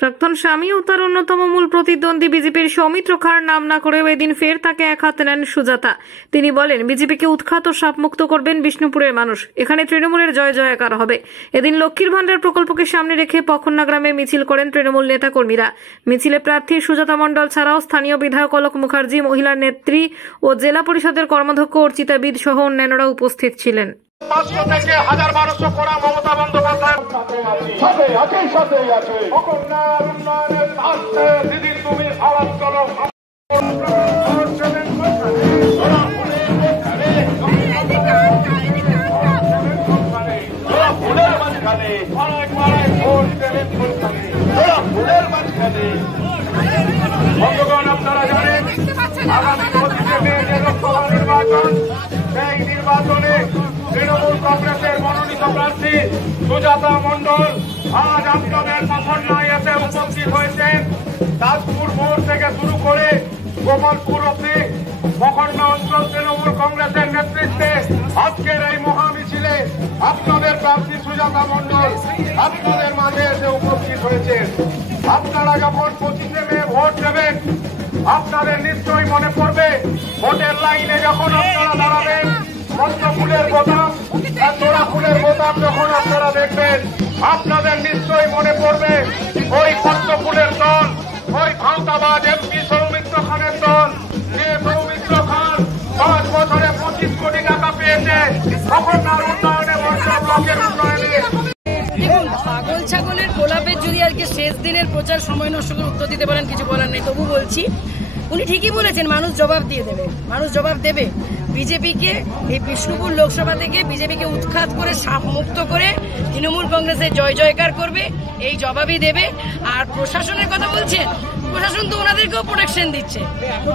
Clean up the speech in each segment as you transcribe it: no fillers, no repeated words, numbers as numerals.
প্রাক্তন স্বামী ও তার অন্যতম মূল প্রতিদ্বন্দ্বী বিজেপির সৌমিত্র খাঁর নাম না করেও এদিন ফের তাকে এক হাতে নেন সুজাতা। তিনি বলেন, বিজেপিকে উৎখাত ও সাপমুক্ত করবেন বিষ্ণুপুরের মানুষ। এখানে তৃণমূলের জয় জয়কার হবে। এদিন লক্ষ্মীর ভান্ডার প্রকল্পকে সামনে রেখে পখন্না গ্রামে মিছিল করেন তৃণমূল নেতাকর্মীরা। মিছিলে প্রার্থী সুজাতা মণ্ডল ছাড়াও স্থানীয় বিধায়ক অলোক মুখার্জি, মহিলা নেত্রী ও জেলা পরিষদের কর্মাধ্যক্ষ অর্চিতা বিদ সহ অন্যান্যরা উপস্থিত ছিলেন। 500 থেকে 1000-1200 করা মমতা বন্দ্যোপাধ্যায়ের সাথে আছে পখন্নার উন্নয়নের স্বার্থে দিদি তুমি আওয়াজ করো। আপনারা জানেন আগামী 25শে মে যে লোকসভা নির্বাচন, সেই নির্বাচনে তৃণমূল কংগ্রেসের মনোনীত প্রার্থী সুজাতা মণ্ডল আজ আপনাদের পখন্নায় এসে উপস্থিত হয়েছেন। দাসপুর মোড় থেকে শুরু করে গোপালপুর অব্দি পখন্না অঞ্চল তৃণমূল কংগ্রেসের নেতৃত্বে আজকের এই মহামিছিলে আপনাদের প্রার্থী সুজাতা মণ্ডল আপনাদের মাঝে এসে উপস্থিত হয়েছেন। আপনারা যখন 25শে মে ভোট দেবেন, আপনাদের নিশ্চয়ই মনে পড়বে ভোটের লাইনে যখন আপনারা দাঁড়াবেন, পদ্ম ফুলের বোতাম, তোড়া ফুলের বোতাম যখন আপনারা দেখবেন, আপনাদের নিশ্চয়ই মনে পড়বে ওই পদ্ম ফুলের দল, ওই ভাওতাবাজ এমপি সৌমিত্র খানের দল, যে সৌমিত্র খান 5 বছরে 25 কোটি টাকা পেয়েছে পখন্নার উন্নয়নে, বর্ষা ব্লকের উন্নয়নে। দেখুন, পাগল ছাগলের গোলাপের যদি আজকে শেষ দিনের প্রচার সময় নষ্ট করে উত্তর দিতে পারেন, কিছু বলার নেই। তবু বলছি, উনি ঠিকই বলেছেন, মানুষ জবাব দিয়ে দেবে, মানুষ জবাব দেবে। বিজেপিকে এই বিষ্ণুপুর লোকসভা থেকে বিজেপিকে উৎখাত করে সাপমুক্ত করে তৃণমূল কংগ্রেসের জয় জয়কার করবে, এই জবাবই দেবে। আর প্রশাসনের কথা বলছেন, প্রশাসন তো ওনাদেরকেও প্রোটেকশন দিচ্ছে,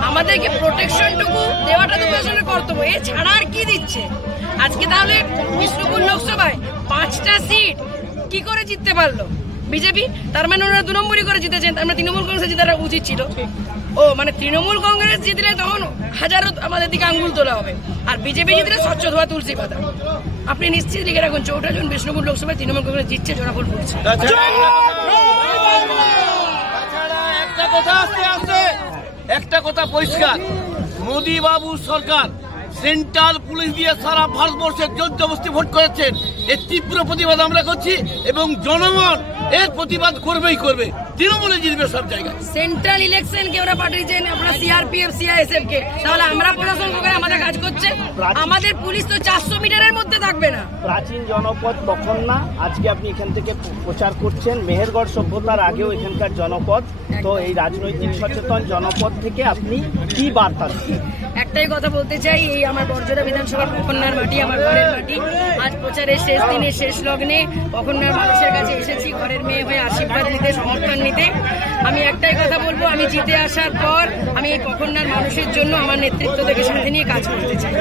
আমাদেরকে প্রোটেকশনটুকু দেওয়াটা তো প্রশাসনের কর্তব্য। এছাড়া আর কি দিচ্ছে? আজকে তাহলে বিষ্ণুপুর লোকসভায় 5টা সিট কি করে জিততে পারলো বিজেপি? তার মানে ওনারা 2 নম্বরই করে জিতেছেন। তার মানে তৃণমূল কংগ্রেস জেতাটা উচিত ছিল। মানে তৃণমূল কংগ্রেস জিতলে তখন হাজারো আমাদের দিকে আঙ্গুল তোলা হবে, আর বিজেপি জিতলে স্বচ্ছ ধোয়া তুলসী পাতা। আপনি নিশ্চিত লিখে রাখুন, 14 জন বিষ্ণুপুর লোকসভায় তৃণমূল কংগ্রেস জিতছে, জোড়াফল পড়ছে। একটা কথা পরিষ্কার, মোদী বাবুর সরকার সেন্ট্রাল পুলিশ দিয়ে সারা ভারতবর্ষের জোর জবরদস্তি ভোট করেছেন। এর তীব্র প্রতিবাদ আমরা করছি এবং জনগণ এর প্রতিবাদ করবেই করবে। তৃণমূলে জিতবে সব জায়গায়। সেন্ট্রাল ইলেকশন কে ওরা পাঠিয়েছেন আপনারা সিআরপিএফ সিআইএসএফ কে, তাহলে আমরা প্রশাসন করে আমাদের কাজ করছে। আমাদের পুলিশ তো 400 মিটারের মধ্যে থাকবে না। প্রাচীন জনপদ পখন্না, আজকে আপনি এখান থেকে প্রচার করছেন। মেহেরগড় সভ্যতার আগেও এখানকার জনপদ, তো এই রাজনৈতিক সচেতন জনপদ থেকে আপনি কি বার্তা? একটাই কথা বলতে চাই, এই আমার বরজোড়া বিধানসভার পখন্নার মাটি, আমার ঘরের মাটি। আজ প্রচারের শেষ দিনে, শেষ লগ্নে পখন্নার মানুষের কাছে এসেছি ঘরের মেয়ে হয়ে আশীর্বাদ নিতে, সমর্থন নিতে। আমি একটাই কথা বলবো, আমি জিতে আসার পর আমি এই পখন্নার মানুষের জন্য আমার নেতৃত্ব থেকে সাথে নিয়ে কাজ করতে চাই।